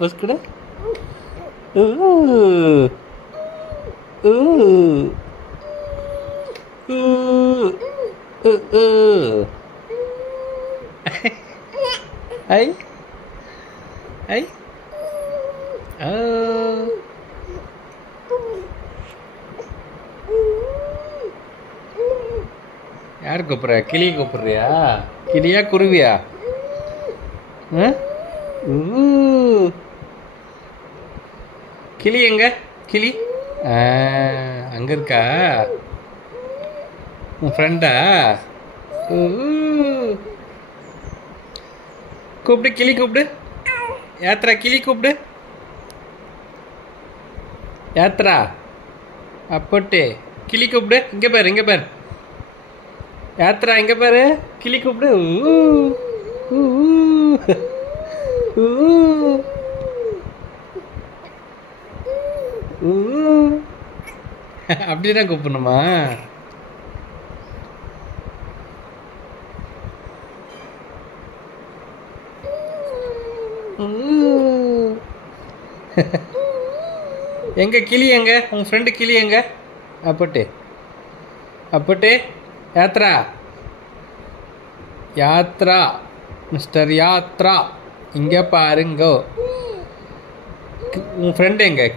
उसकड़े आई आई यार கூப்பிடுற கிளி கூப்பிடுறியா கிளியா குருவியா கிளி எங்க கிளி அங்க இருக்கா உன் ஃப்ரெண்டா கூப்பிடு கிளி கூப்பிடு யாத்ரா கிளி கூப்பிடு யாத்ரா அப்போட்டே கிளி கூப்பிடு இங்க பாரு யாத்ரா இங்க பாரு கிளி கூப்பிடு அப்படிதான் கூப்பிடணுமா எங்க கிளி எங்க உங்க ஃப்ரெண்டு கிளி எங்க அப்போட்டே யாத்ரா யாத்ரா மிஸ்டர் யாத்ரா இங்க பாருங்க உன் ஃப்ரெண்டு எங்க